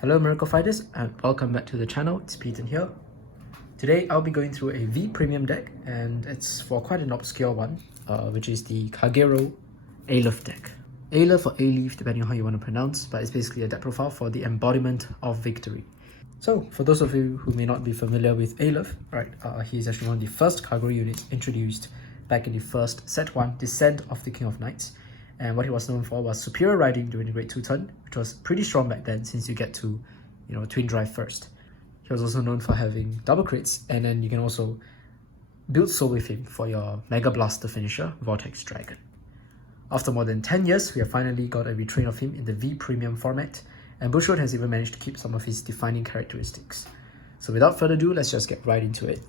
Hello Miracle Fighters and welcome back to the channel, it's Pton here. Today I'll be going through a V Premium deck and it's for quite an obscure one, which is the Kagero Aleph deck. Aleph or Aleph depending on how you want to pronounce, but it's basically a deck profile for the Embodiment of Victory. So for those of you who may not be familiar with Aleph, right, he's actually one of the first Kagero units introduced back in the first set 1 Descent of the King of Knights. And what he was known for was superior riding during the Grade 2 turn, which was pretty strong back then since you get to, twin drive first. He was also known for having double crits, and then you can also build soul with him for your Mega Blaster finisher, Vortex Dragon. After more than 10 years, we have finally got a retrain of him in the V Premium format, and Bushrod has even managed to keep some of his defining characteristics. So without further ado, let's just get right into it.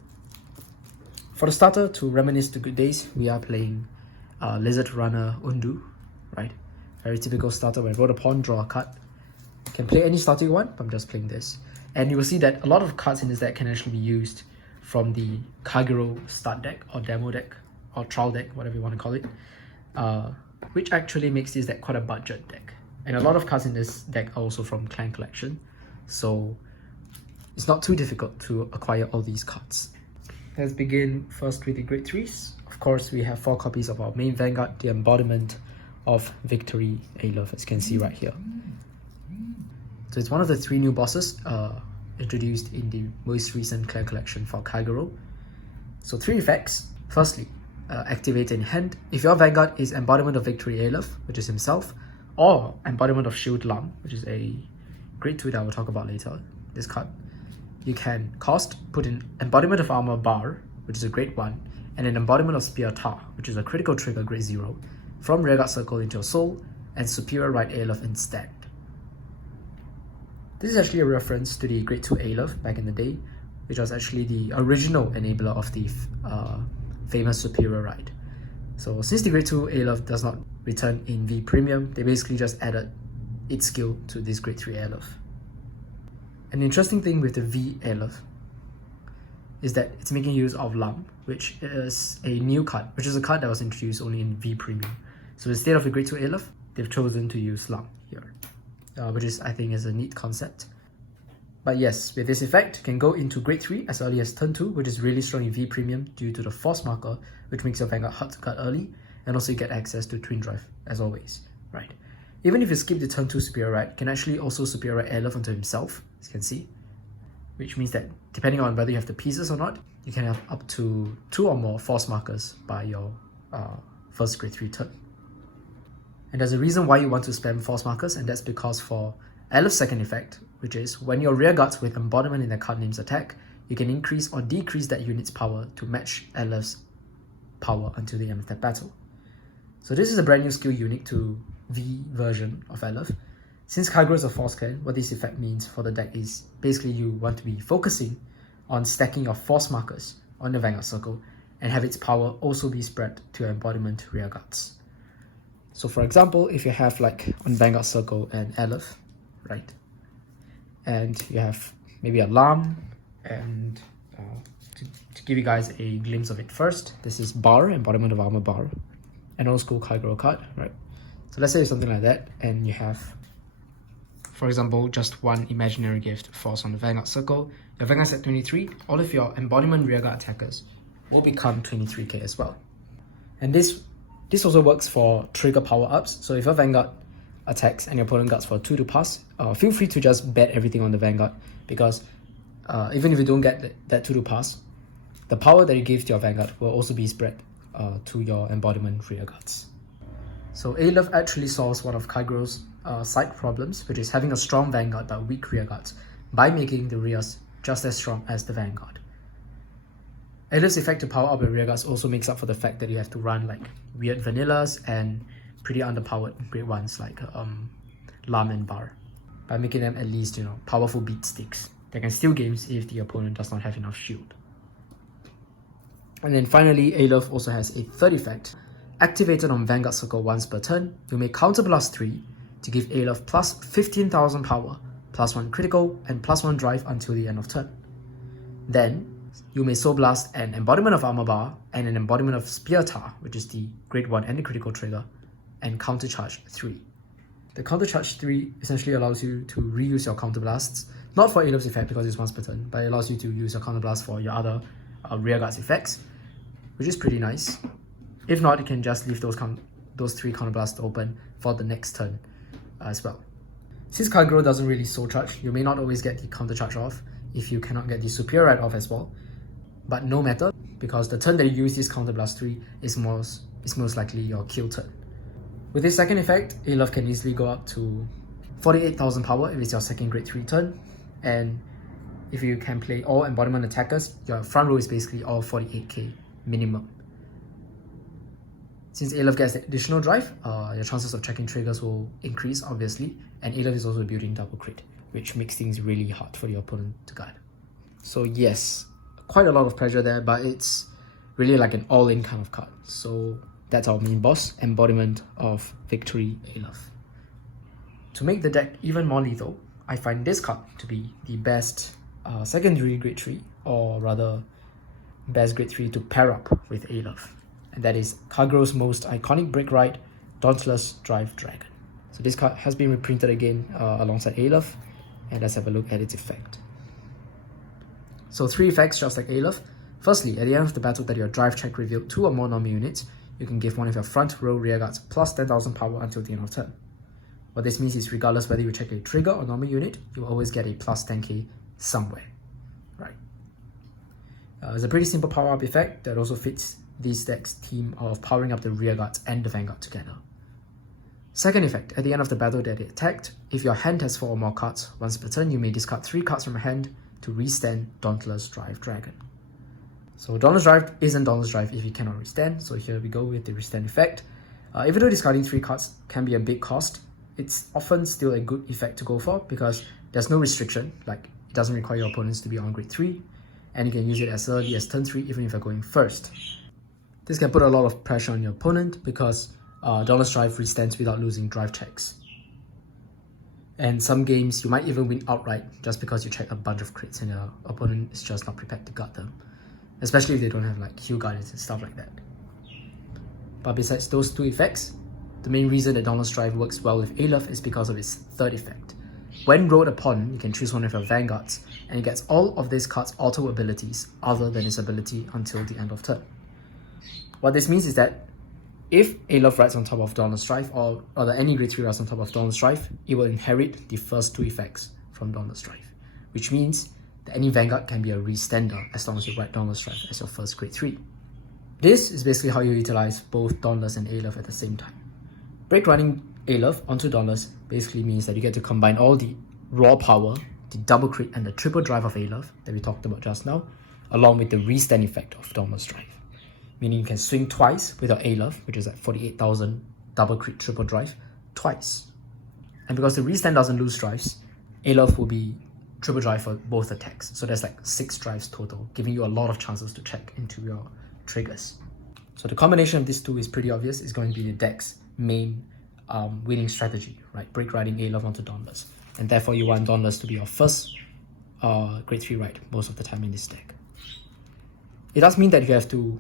For the starter, to reminisce the good days, we are playing Lizard Runner Undu. Right, very typical starter where I roll a pawn, draw a card. You can play any starter you want, but I'm just playing this. And you will see that a lot of cards in this deck can actually be used from the Kagero start deck or demo deck or trial deck, whatever you want to call it, which actually makes this deck quite a budget deck. And a lot of cards in this deck are also from Clan Collection, so it's not too difficult to acquire all these cards. Let's begin first with the Grade 3s. Of course, we have 4 copies of our main Vanguard, the Embodiment of Victory Aleph, as you can see right here. So it's one of the 3 new bosses introduced in the most recent Clan Collection for Kagero. So 3 effects. Firstly, activate in hand. If your Vanguard is Embodiment of Victory Aleph, which is himself, or Embodiment of Shield Lam, which is a Grade 2 that I will talk about later, this card, you can put in Embodiment of Armor Bahr, which is a Grade 1, and an Embodiment of Spear Tahr, which is a critical trigger Grade 0, from Rearguard Circle into your soul, and Superior Right Aleph instead. This is actually a reference to the Grade 2 Aleph back in the day, which was actually the original enabler of the famous Superior Right. So since the Grade 2 Aleph does not return in V Premium, they basically just added its skill to this Grade 3 Aleph. An interesting thing with the V Aleph is that it's making use of Lam, which is a new card, which is a card that was introduced only in V Premium. So instead of the Grade 2 Aleph, they've chosen to use Lam here, which is, I think, is a neat concept. But yes, with this effect, you can go into Grade 3 as early as turn 2, which is really strong in V Premium due to the Force Marker, which makes your Vanguard hard to cut early, and also you get access to Twin Drive, as always, right? Even if you skip the turn 2 Superior Right, you can actually also Superior Right Aleph onto himself, as you can see, which means that depending on whether you have the pieces or not, you can have up to 2 or more Force Markers by your first Grade 3 turn. And there's a reason why you want to spam Force Markers, and that's because for Aleph's second effect, which is when your rearguards with Embodiment in their card names attack, you can increase or decrease that unit's power to match Aleph's power until the end of that battle. So this is a brand new skill unique to V version of Aleph. Since Kagero is a Force clan, what this effect means for the deck is basically you want to be focusing on stacking your Force Markers on the Vanguard Circle and have its power also be spread to your Embodiment rearguards. So for example, if you have like on Vanguard Circle and Aleph, right, and you have maybe a Lam, and to give you guys a glimpse of it first, this is Bahr, Embodiment of Armor Bahr, an old school Kagero card, right? So let's say something like that, and you have, for example, just one imaginary gift Force on the Vanguard Circle. Your Vanguard's at 23, all of your Embodiment rearguard attackers will become 23k as well. And this also works for trigger power-ups. So if your Vanguard attacks and your opponent guards for 2 to pass, feel free to just bet everything on the Vanguard, because even if you don't get that 2 to pass, the power that you give to your Vanguard will also be spread to your Embodiment rearguards. So Aleph actually solves one of Kagero's side problems, which is having a strong Vanguard but weak rearguards, by making the rears just as strong as the Vanguard. Aleph's effect to power up your rearguards also makes up for the fact that you have to run like weird vanillas and pretty underpowered Grade 1s like Lam and Bahr, by making them at least, powerful beat sticks that can steal games if the opponent does not have enough shield. And then finally, Aleph also has a third effect. Activated on Vanguard Circle once per turn, you may counterblast 3 to give Aleph plus 15,000 power, plus 1 critical, and plus 1 drive until the end of turn. Then, you may Soul Blast an Embodiment of Armor Bahr and an Embodiment of Spear Tahr, which is the Grade 1 and the critical trigger, and countercharge 3. The countercharge 3 essentially allows you to reuse your counterblasts, not for Aleph's effect because it's once per turn, but it allows you to use your counterblast for your other rearguards effects, which is pretty nice. If not, you can just leave those 3 counterblasts open for the next turn as well. Since Kagero doesn't really soul charge, you may not always get the countercharge off if you cannot get the superior right off as well. But no matter, because the turn that you use this counterblast 3 is most likely your kill turn. With this second effect, Aleph can easily go up to 48,000 power if it's your second grade 3 turn, and if you can play all embodiment attackers, your front row is basically all 48k minimum. Since Aleph gets additional drive, your chances of checking triggers will increase obviously, and Aleph is also building double crit, which makes things really hard for your opponent to guard. So yes, quite a lot of pressure there, but it's really like an all-in kind of card. So that's our main boss, Embodiment of Victory Aleph. To make the deck even more lethal, I find this card to be the best secondary grade 3, or rather best grade 3 to pair up with Aleph. And that is Kagero's most iconic break ride, Dauntless Drive Dragon. So this card has been reprinted again alongside Aleph, and let's have a look at its effect. So 3 effects just like Aleph. Firstly, at the end of the battle that your drive check revealed 2 or more normal units, you can give one of your front row rearguards plus 10,000 power until the end of turn. What this means is regardless whether you check a trigger or normal unit, you will always get a plus 10k somewhere, right? It's a pretty simple power-up effect that also fits this deck's theme of powering up the rearguards and the Vanguard together. Second effect, at the end of the battle that it attacked, if your hand has 4 or more cards, once per turn you may discard 3 cards from your hand to restand Dauntless Drive Dragon. So Dauntless Drive isn't Dauntless Drive if you cannot restand, so here we go with the restand effect. Even though discarding 3 cards can be a big cost, it's often still a good effect to go for because there's no restriction, like it doesn't require your opponents to be on grade 3, and you can use it as early as turn 3 even if you're going first. This can put a lot of pressure on your opponent because Dauntless Drive restands without losing drive checks. And some games you might even win outright just because you check a bunch of crits and your opponent is just not prepared to guard them. Especially if they don't have like heal guardians and stuff like that. But besides those 2 effects, the main reason that Dauntless Drive works well with Aleph is because of its third effect. When rode upon, you can choose one of your Vanguards, and it gets all of this card's auto abilities other than its ability until the end of turn. What this means is that if Aleph rides on top of Dauntless Drive, or rather any grade 3 rides on top of Dauntless Drive, it will inherit the first 2 effects from Dauntless Drive, which means that any Vanguard can be a restander as long as you ride Dauntless Drive as your first grade 3. This is basically how you utilize both Dauntless and Aleph at the same time. Break running Aleph onto Dauntless basically means that you get to combine all the raw power, the double crit and the triple drive of Aleph that we talked about just now, along with the restand effect of Dauntless Drive. Meaning you can swing twice with your Aleph, which is at 48,000 double crit triple drive, twice. And because the restand doesn't lose drives, Aleph will be triple drive for both attacks. So there's like 6 drives total, giving you a lot of chances to check into your triggers. So the combination of these 2 is pretty obvious. It's going to be the deck's main winning strategy, right? Break riding Aleph onto Dauntless. And therefore you want Dauntless to be your first grade 3 ride most of the time in this deck. It does mean that you have to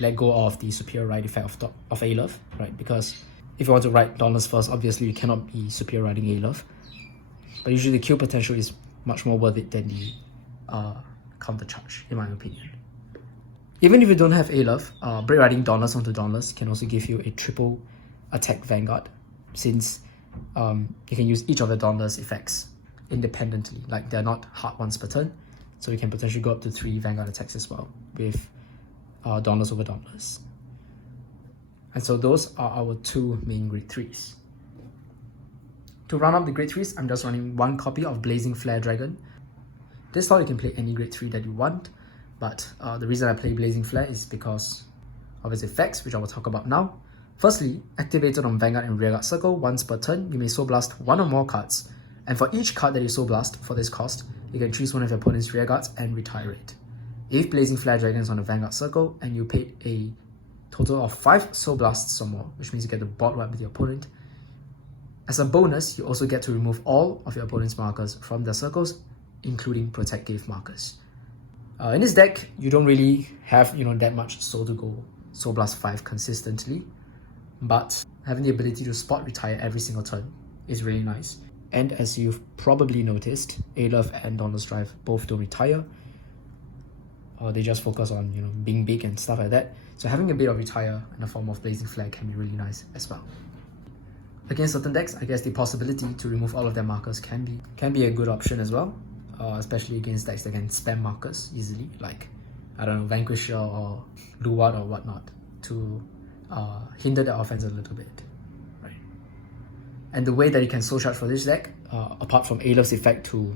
let go of the superior ride effect of Aleph, right? Because if you want to ride Dauntless first, obviously you cannot be superior riding Aleph. But usually the kill potential is much more worth it than the countercharge, in my opinion. Even if you don't have Aleph, break riding Dauntless onto Dauntless can also give you a triple attack Vanguard, since you can use each of the Dauntless effects independently, like they're not hard once per turn, so you can potentially go up to 3 Vanguard attacks as well with Dauntless over Dauntless. And so those are our 2 main grade 3s. To round up the grade 3s, I'm just running 1 copy of Blazing Flare Dragon. This slot you can play any grade 3 that you want, but the reason I play Blazing Flare is because of its effects, which I will talk about now. Firstly, activated on Vanguard and Rearguard Circle once per turn, you may Soul Blast 1 or more cards, and for each card that you Soul Blast for this cost, you can choose one of your opponent's Rearguards and retire it. If Blazing Flare Dragon is on the Vanguard Circle and you paid a total of 5 Soul Blasts or more, which means you get to board wipe with your opponent, as a bonus, you also get to remove all of your opponent's markers from their circles, including Protect Gave markers. In this deck, you don't really have that much soul to go Soul Blast 5 consistently, but having the ability to spot retire every single turn is really nice. And as you've probably noticed, Aleph and Dauntless Drive both don't retire. They just focus on, you know, being big and stuff like that. So having a bit of retire in the form of Blazing Flare can be really nice as well. Against certain decks, I guess the possibility to remove all of their markers can be a good option as well, especially against decks that can spam markers easily, like, I don't know, Vanquisher or Luwad or whatnot, to hinder their offense a little bit, right? And the way that you can soul charge for this deck, apart from Aleph's effect to,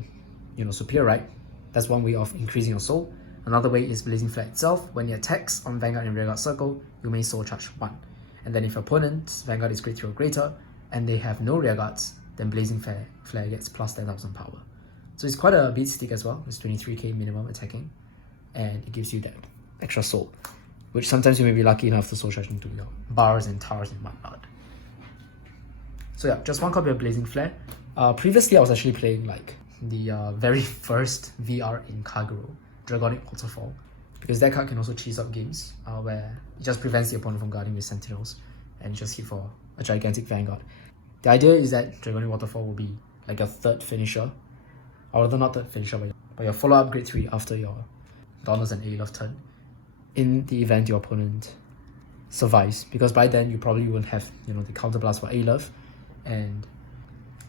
you know, Superior Right, that's one way of increasing your soul. Another way is Blazing Flare itself. When it attacks on Vanguard and Rearguard Circle, you may soul charge 1. And then if your opponent's Vanguard is grade 3 or greater, and they have no Rearguards, then Blazing Flare gets plus 10,000 power. So it's quite a beat stick as well. It's 23k minimum attacking, and it gives you that extra soul, which sometimes you may be lucky enough to soul charge into your bars and towers and whatnot. So yeah, just one copy of Blazing Flare. Previously I was actually playing like the very first VR in Kagero, Dragonic Waterfall, because that card can also cheese up games where it just prevents the opponent from guarding with Sentinels and just hit for a gigantic Vanguard. The idea is that Dragonic Waterfall will be like a third finisher, or rather not third finisher, but your follow-up grade 3 after your Dauntless and Aleph turn, in the event your opponent survives, because by then you probably won't have, you know, the counterblast for Aleph, and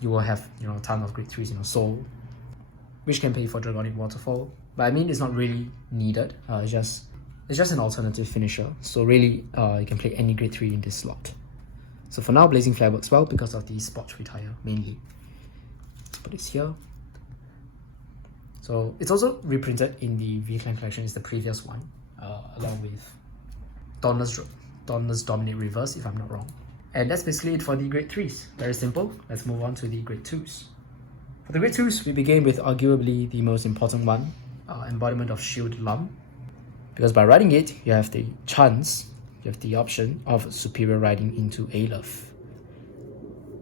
you will have, you know, a ton of grade 3s in your soul, which can pay for Dragonic Waterfall. But I mean, it's not really needed. It's just an alternative finisher. So really, you can play any grade 3 in this slot. So for now, Blazing Flare works well because of the spot retire mainly. Let's put this here. So it's also reprinted in the V-Clan collection. It's the previous one, along with Dauntless Dominate Reverse, if I'm not wrong. And that's basically it for the grade 3s. Very simple. Let's move on to the grade 2s. For the grade 2s, we begin with arguably the most important one, Embodiment of Shield Lum. Because by riding it, you have the chance, you have the option of superior riding into Aleph.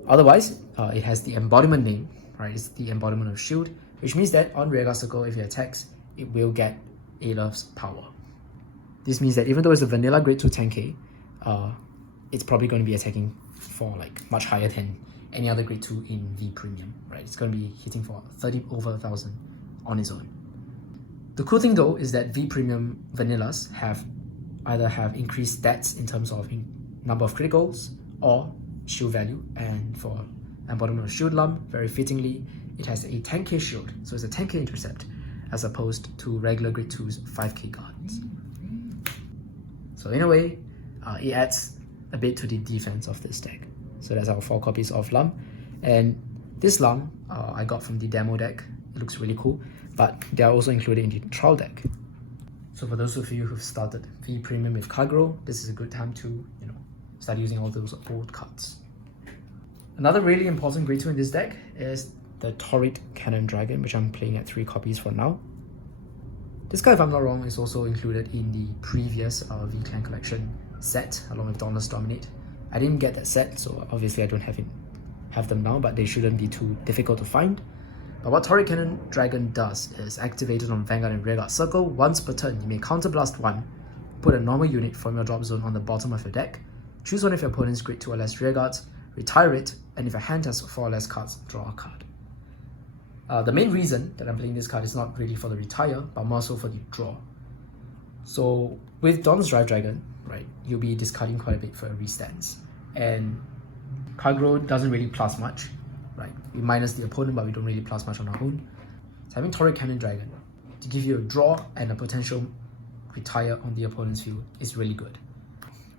Otherwise, it has the embodiment name, right? It's the Embodiment of Shield, which means that on Rearguard Circle, if it attacks, it will get Aleph's power. This means that even though it's a vanilla grade 2 10k, it's probably going to be attacking for like much higher than any other grade 2 in V Premium, right? It's going to be hitting for 30 over 1,000 on its own. The cool thing though is that V Premium vanillas either have increased stats in terms of number of criticals or shield value, and for Embodiment of Shield Lum, very fittingly, it has a 10k shield, so it's a 10k intercept, as opposed to regular grade 2's 5k guards. So in a way, it adds a bit to the defense of this deck. So that's our 4 copies of Lum, and this Lum I got from the demo deck. It looks really cool, but they are also included in the trial deck. So for those of you who've started V Premium with Kagero, this is a good time to, you know, start using all those old cards. Another really important grade 2 in this deck is the Tahr Cannon Dragon, which I'm playing at 3 copies for now. This card, if I'm not wrong, is also included in the previous V-Clan collection set, along with Dauntless Dominate. I didn't get that set, so obviously I don't have them now, but they shouldn't be too difficult to find. But what Tahr Cannon Dragon does is, activated on Vanguard and Rearguard Circle, once per turn, you may counterblast 1, put a normal unit from your drop zone on the bottom of your deck, choose one of your opponent's grade 2 or less rearguards, retire it, and if a hand has 4 or less cards, draw a card. The main reason that I'm playing this card is not really for the retire, but more so for the draw. So with Dauntless Drive Dragon, right, you'll be discarding quite a bit for restands, and Kagero doesn't really plus much, right? We minus the opponent, but we don't really plus much on our own. So having Tahr Cannon Dragon to give you a draw and a potential retire on the opponent's field is really good.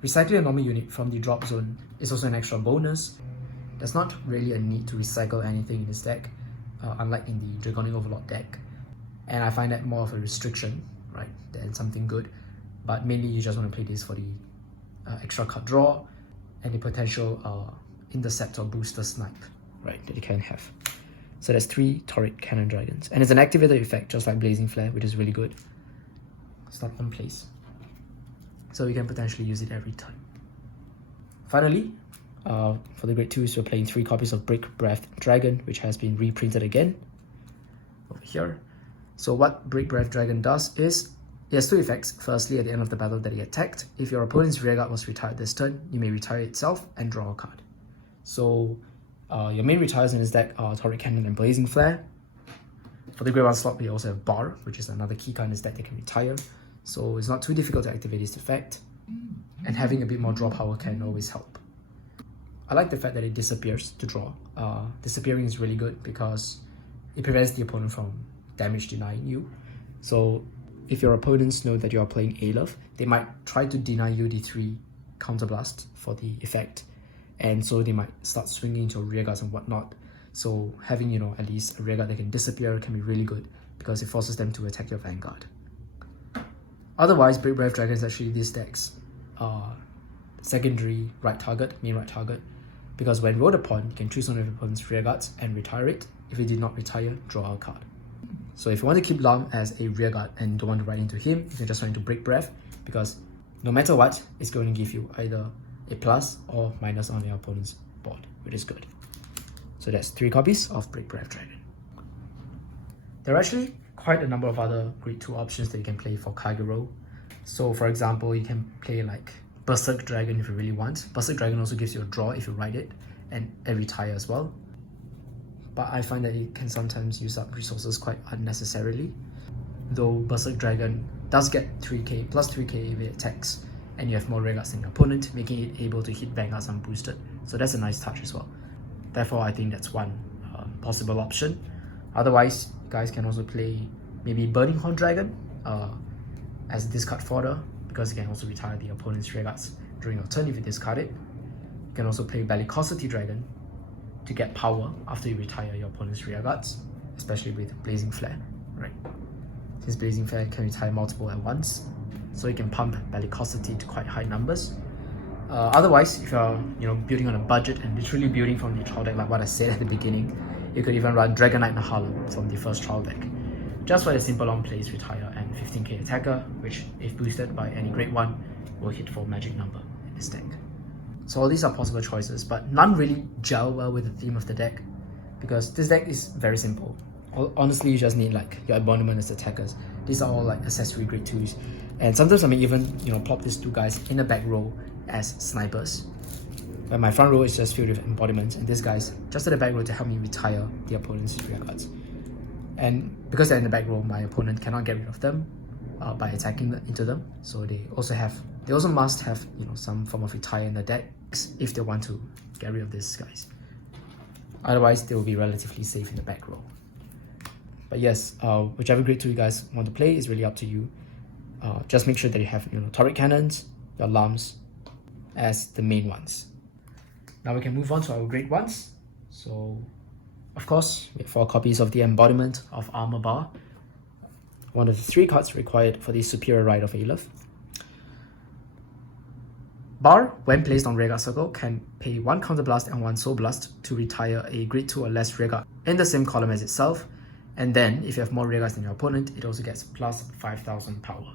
Recycling a normal unit from the drop zone is also an extra bonus. There's not really a need to recycle anything in this deck, unlike in the Dragonic Overlord deck. And I find that more of a restriction, right, than something good. But mainly you just want to play this for the extra card draw and the potential intercept or booster snipe, right, that you can have. So there's 3 Tahr Cannon Dragons. And it's an activated effect, just like Blazing Flare, which is really good. It's not one place, so we can potentially use it every time. Finally, for the grade 2s, we're playing 3 copies of Break Breath Dragon, which has been reprinted again over here. So what Break Breath Dragon does is, It has two effects. Firstly, at the end of the battle that he attacked, if your opponent's rearguard was retired this turn, you may retire itself and draw a card. So your main retires in his deck are Turret Cannon and Blazing Flare. For the Grade 1 slot, we also have Bahr, which is another key card in his deck that can retire. So it's not too difficult to activate this effect, and having a bit more draw power can always help. I like the fact that it disappears to draw. Disappearing is really good because it prevents the opponent from damage denying you. So if your opponents know that you are playing Aleph, they might try to deny you the 3 counterblast for the effect, and so they might start swinging into rearguards and whatnot. So having, at least a rearguard that can disappear can be really good because it forces them to attack your Vanguard. Otherwise, Big Brave Dragon is actually this deck's secondary right target, main right target, because when rolled upon, you can choose one of your opponent's rearguards and retire it. If it did not retire, draw a card. So if you want to keep Lam as a rearguard and don't want to write into him, you can just write into Break Breath, because no matter what, it's going to give you either a plus or minus on your opponent's board, which is good. So that's 3 copies of Break Breath Dragon. There are actually quite a number of other Grade 2 options that you can play for Kagero. So for example, you can play like Berserk Dragon if you really want. Berserk Dragon also gives you a draw if you write it, and a retire as well. But I find that it can sometimes use up resources quite unnecessarily. Though Berserk Dragon does get 3k plus 3k if it attacks, and you have more rearguards than your opponent, making it able to hit Vanguards unboosted. So that's a nice touch as well. Therefore, I think that's one possible option. Otherwise, you guys can also play maybe Burning Horn Dragon as a discard fodder, because you can also retire the opponent's rearguards during your turn if you discard it. You can also play Bellicosity Dragon to get power after you retire your opponent's rearguards, especially with Blazing Flare, right? Since Blazing Flare can retire multiple at once, so you can pump Bellicosity to quite high numbers. Otherwise, if you're building on a budget and literally building from the trial deck like what I said at the beginning, you could even run Dragon Knight Nahalem from the first trial deck, just for the simple on plays retire and 15k attacker, which if boosted by any Grade 1 will hit for magic number in this deck. So all these are possible choices, but none really gel well with the theme of the deck, because this deck is very simple. Honestly, you just need like your Embodiment as attackers. These are all like accessory Grade 2s, and sometimes I may even plop these 2 guys in the back row as snipers, but my front row is just filled with Embodiments, and this guy's just at the back row to help me retire the opponent's rearguards. And because they're in the back row, my opponent cannot get rid of them by attacking into them. So they also must have some form of retire in the decks if they want to get rid of these guys. Otherwise, they will be relatively safe in the back row. But yes, whichever Grade 2 you guys want to play is really up to you. Just make sure that you have turret cannons, your Lams as the main ones. Now we can move on to our Grade 1s. So of course, we have 4 copies of the Embodiment of Bahr, one of the 3 cards required for the Superior Rite of Aleph. Bahr, when placed on Rearguard Circle, can pay 1 Counterblast and 1 Soul Blast to retire a Grade 2 or less Rearguard in the same column as itself, and then if you have more Rearguards than your opponent, it also gets plus 5000 power.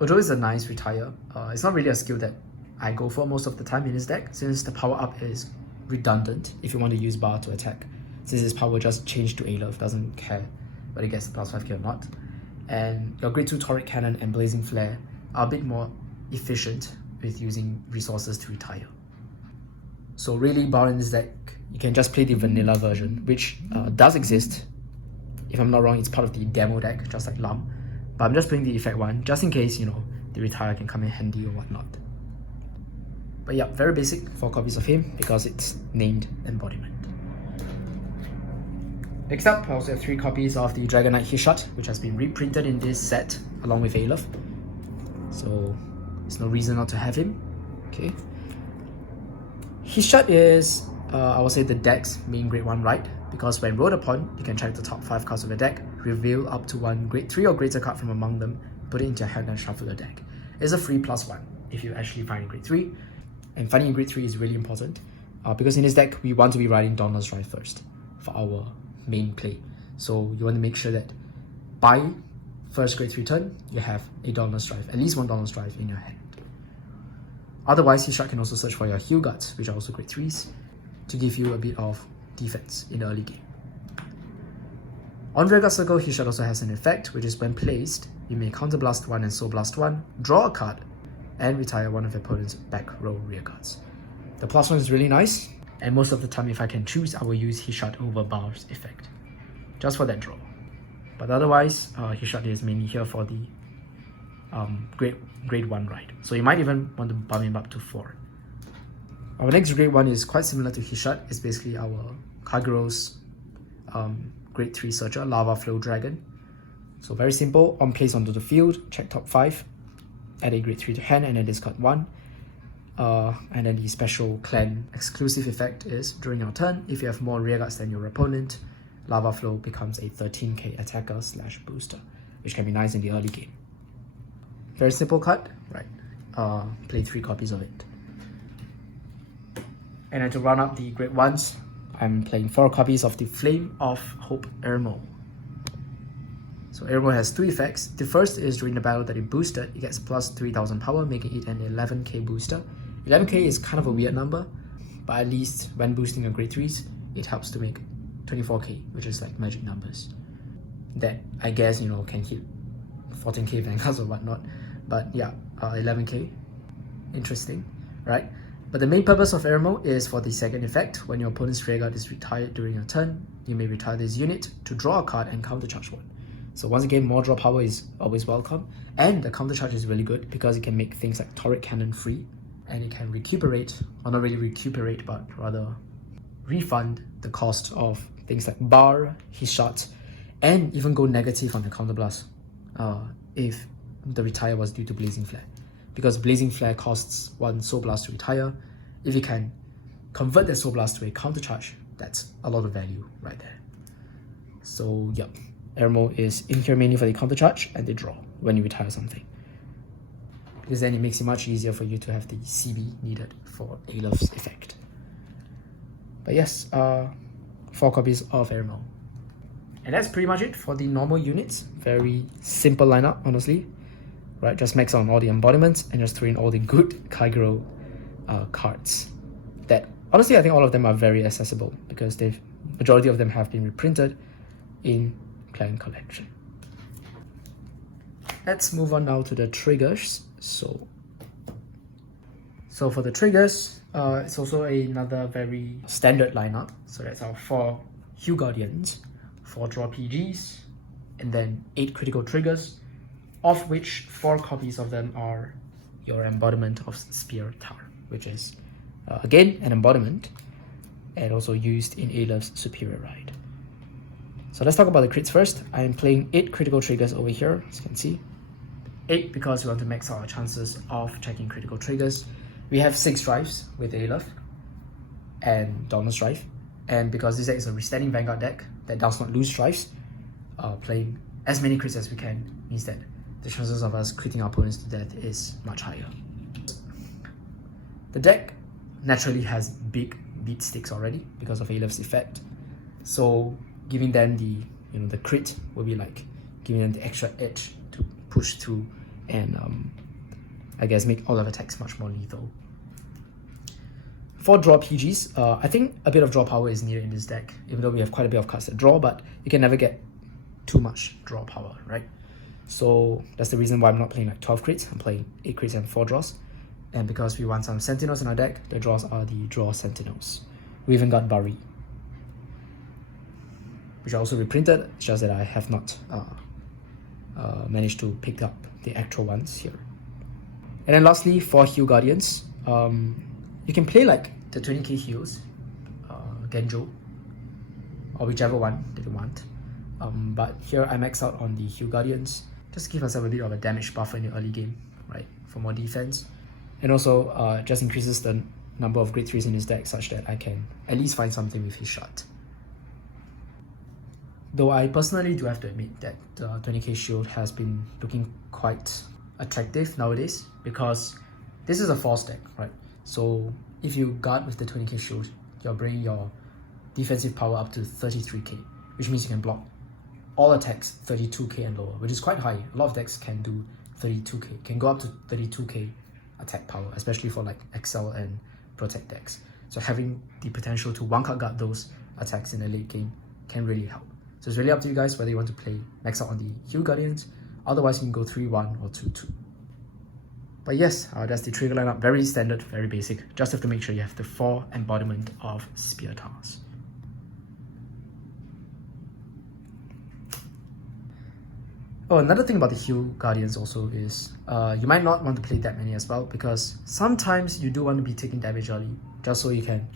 Although it's a nice retire, it's not really a skill that I go for most of the time in this deck, since the power up is redundant if you want to use Bahr to attack. Since his power just changed to Aleph, doesn't care whether it gets plus 5k or not. And your Grade 2 Turret Cannon and Blazing Flare are a bit more efficient with using resources to retire. So really, Bahr in this deck, you can just play the vanilla version, which does exist. If I'm not wrong, it's part of the demo deck, just like Lam. But I'm just playing the effect one, just in case, the retire can come in handy or whatnot. But yeah, very basic, 4 copies of him because it's named Embodiment. Next up, I also have 3 copies of the Dragon Knight Hishot, which has been reprinted in this set along with Aleph. So there's no reason not to have him. Okay. Hishot is, I would say, the deck's main Grade 1 right, because when rolled upon, you can check the top 5 cards of the deck, reveal up to 1 Grade 3 or greater card from among them, put it into your hand and shuffle the deck. It's a free +1 if you actually find a Grade 3. And finding a Grade 3 is really important, because in this deck, we want to be riding Dauntless Drive first for our main play. So you want to make sure that by first Grade 3 turn, you have a Dauntless Drive, at least 1 Dauntless Drive in your hand. Otherwise, Hishot can also search for your Heal Guards, which are also Grade 3s, to give you a bit of defense in the early game. On Rearguard Circle, his shot also has an effect, which is when placed, you may counterblast 1 and soul blast 1, draw a card, and retire one of your opponent's back row rearguards. The +1 is really nice, and most of the time if I can choose, I will use his shot over Bahr's effect, just for that draw. But otherwise, his shot is mainly here for the grade 1 ride. So you might even want to bump him up to 4. Our next grade 1 is quite similar to his shot. It's basically our Kagero's grade 3 searcher, Lava Flow Dragon. So very simple, on place onto the field, check top 5, add a grade 3 to hand, and then discard 1. And then the special clan exclusive effect is, during your turn, if you have more rearguards than your opponent, Lava Flow becomes a 13k attacker / booster, which can be nice in the early game. Very simple card, right? Play 3 copies of it. And then to round up the grade 1s, I'm playing 4 copies of the Flame of Hope Ermo. So Ermo has 2 effects. The first is during the battle that it boosted, it gets plus 3000 power, making it an 11k booster. 11k is kind of a weird number, but at least when boosting your grade 3s, it helps to make 24k, which is like magic numbers. That I guess, you know, can hit 14k Vanguards or whatnot. But yeah, 11k, interesting, right? But the main purpose of Ermo is for the second effect. When your opponent's rearguard is retired during your turn, you may retire this unit to draw a card and countercharge one. So once again, more draw power is always welcome. And the countercharge is really good because it can make things like Turret Cannon free. And it can recuperate, or not really recuperate, but rather refund the cost of things like Bahr, his shot, and even go negative on the counterblast if the retire was due to Blazing Flare. Because Blazing Flare costs 1 Soul Blast to retire. If you can convert that Soul Blast to a countercharge, that's a lot of value right there. So yep, Ermo is in here mainly for the countercharge and the draw when you retire something. Because then it makes it much easier for you to have the CB needed for Aleph's effect. But yes, 4 copies of Ermo. And that's pretty much it for the normal units. Very simple lineup, honestly. Right, just max on all the embodiments and just throw in all the good Kagero cards. That honestly, I think all of them are very accessible because the majority of them have been reprinted in Clan Collection. Let's move on now to the triggers. So for the triggers, it's also another very standard lineup. So that's our 4 Hue Guardians, 4 draw PGs, and then 8 critical triggers, of which 4 copies of them are your Embodiment of Spear Tahr, which is again an embodiment and also used in Aleph's Superior Ride. So let's talk about the crits first. I am playing 8 critical triggers over here, as you can see. 8 because we want to max out our chances of checking critical triggers. We have 6 drives with Aleph and Dauntless Drive, and because this deck is a restanding Vanguard deck that does not lose drives, playing as many crits as we can means that the chances of us critting our opponents to death is much higher. The deck naturally has big beat sticks already because of Aleph's effect, so giving them the crit will be like giving them the extra edge to push through and I guess make all of attacks much more lethal. For draw PGs, I think a bit of draw power is needed in this deck, even though we have quite a bit of cards that draw, but you can never get too much draw power, right? So that's the reason why I'm not playing like 12 crits, I'm playing 8 crits and 4 draws. And because we want some Sentinels in our deck, the draws are the draw Sentinels. We even got Bari, which I also reprinted, it's just that I have not managed to pick up the actual ones here. And then lastly, for Hue Guardians, you can play like the 20k heals, Genjo, or whichever one that you want. But here I max out on the Hue Guardians, just to give myself a bit of a damage buffer in the early game, right, for more defense. And also just increases the number of grade 3s in his deck such that I can at least find something with his shot. Though I personally do have to admit that the 20k shield has been looking quite attractive nowadays because this is a force deck, right? So if you guard with the 20k shield, you're bringing your defensive power up to 33k, which means you can block all attacks 32k and lower, which is quite high. A lot of decks can do 32k, can go up to 32k attack power, especially for like Excel and Protect decks. So having the potential to one-card guard those attacks in the late game can really help. So it's really up to you guys whether you want to play max out on the Hue Guardians. Otherwise, you can go 3-1 or 2-2. But yes, that's the trigger lineup. Very standard, very basic. Just have to make sure you have the 4 Embodiment of Spear Tahrs. Oh, another thing about the Hue Guardians also is you might not want to play that many as well, because sometimes you do want to be taking damage early, just so you can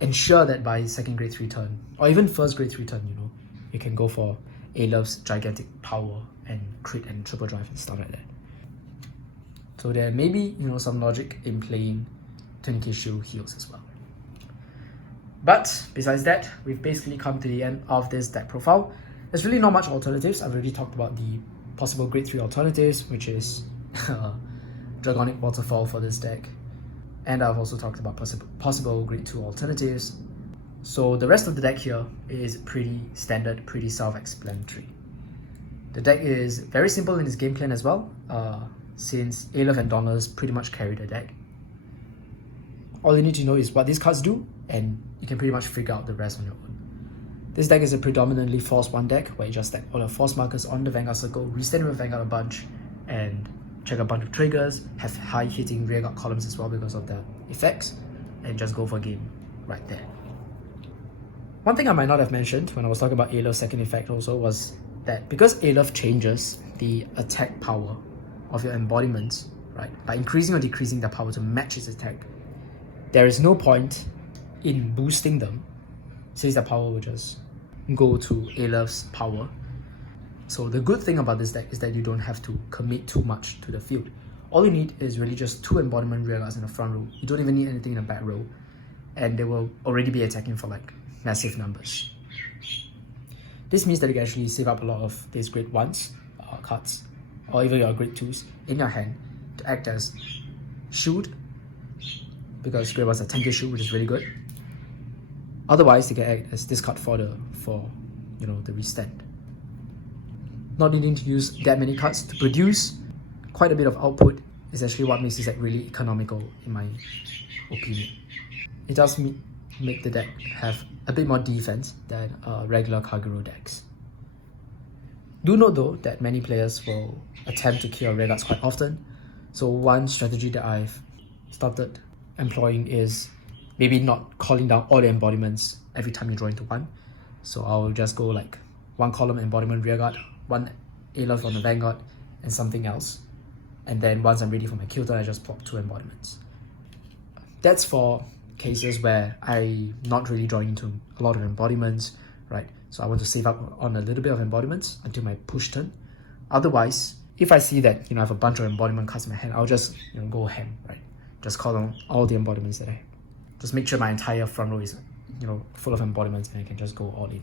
ensure that by second grade 3 turn, or even first grade 3 turn, you can go for Aleph's gigantic power and crit and triple drive and stuff like that. So there may be some logic in playing 20k shield heals as well. But besides that, we've basically come to the end of this deck profile. There's really not much alternatives. I've already talked about the possible grade 3 alternatives, which is Dragonic Waterfall for this deck. And I've also talked about possible grade 2 alternatives. So the rest of the deck here is pretty standard, pretty self-explanatory. The deck is very simple in its game plan as well, since Aleph and Dauntless pretty much carry the deck. All you need to know is what these cards do, and you can pretty much figure out the rest on your own. This deck is a predominantly Force 1 deck, where you just stack all the Force markers on the Vanguard circle, restand with Vanguard a bunch, and check a bunch of triggers, have high hitting rearguard columns as well because of the effects, and just go for game right there. One thing I might not have mentioned when I was talking about Aleph's second effect also was that because Aleph changes the attack power of your embodiments, right, by increasing or decreasing the power to match its attack, there is no point in boosting them, since the power will just go to Aleph's power. So the good thing about this deck is that you don't have to commit too much to the field. All you need is really just 2 embodiment rearguards in the front row. You don't even need anything in the back row, and they will already be attacking for like massive numbers. This means that you can actually save up a lot of these grade 1s cards, or even your grade 2s in your hand to act as shield, because grade 1s are 10k shield, which is really good. Otherwise, they can act as discard fodder for the restand. Not needing to use that many cards to produce quite a bit of output is actually what makes this deck really economical in my opinion. It does make the deck have a bit more defense than regular Kagero decks. Do note though that many players will attempt to kill rearguards quite often, so one strategy that I've started employing is maybe not calling down all the embodiments every time you draw into one. So I'll just go like 1 column embodiment rearguard, 1 Aleph on the Vanguard, and something else. And then once I'm ready for my kill turn, I just plop 2 embodiments. That's for cases where I'm not really drawing into a lot of embodiments, right? So I want to save up on a little bit of embodiments until my push turn. Otherwise, if I see that I have a bunch of embodiment cards in my hand, I'll just go ham, right? Just call on all the embodiments that I have. Just make sure my entire front row is full of embodiments, and I can just go all in.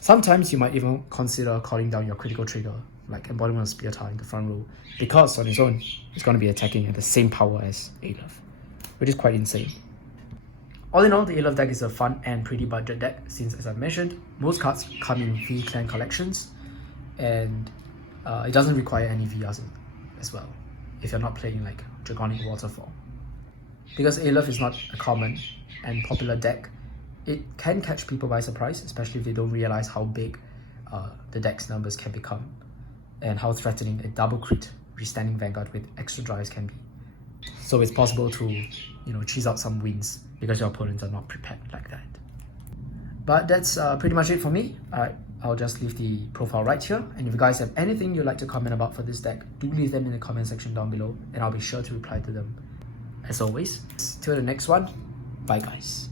Sometimes you might even consider calling down your critical trigger, like Embodiment of Spear Tahr in the front row, because on its own, it's going to be attacking at the same power as Aleph, which is quite insane. All in all, the Aleph deck is a fun and pretty budget deck, since as I've mentioned, most cards come in V-Clan collections, and it doesn't require any VRs as well, if you're not playing like Dragonic Waterfall. Because Aleph is not a common and popular deck, it can catch people by surprise, especially if they don't realize how big the deck's numbers can become, and how threatening a double crit restanding Vanguard with extra drives can be. So it's possible to cheese out some wins because your opponents are not prepared like that. But that's pretty much it for me. I'll just leave the profile right here, and if you guys have anything you'd like to comment about for this deck, do leave them in the comment section down below, and I'll be sure to reply to them. As always, till the next one, bye guys.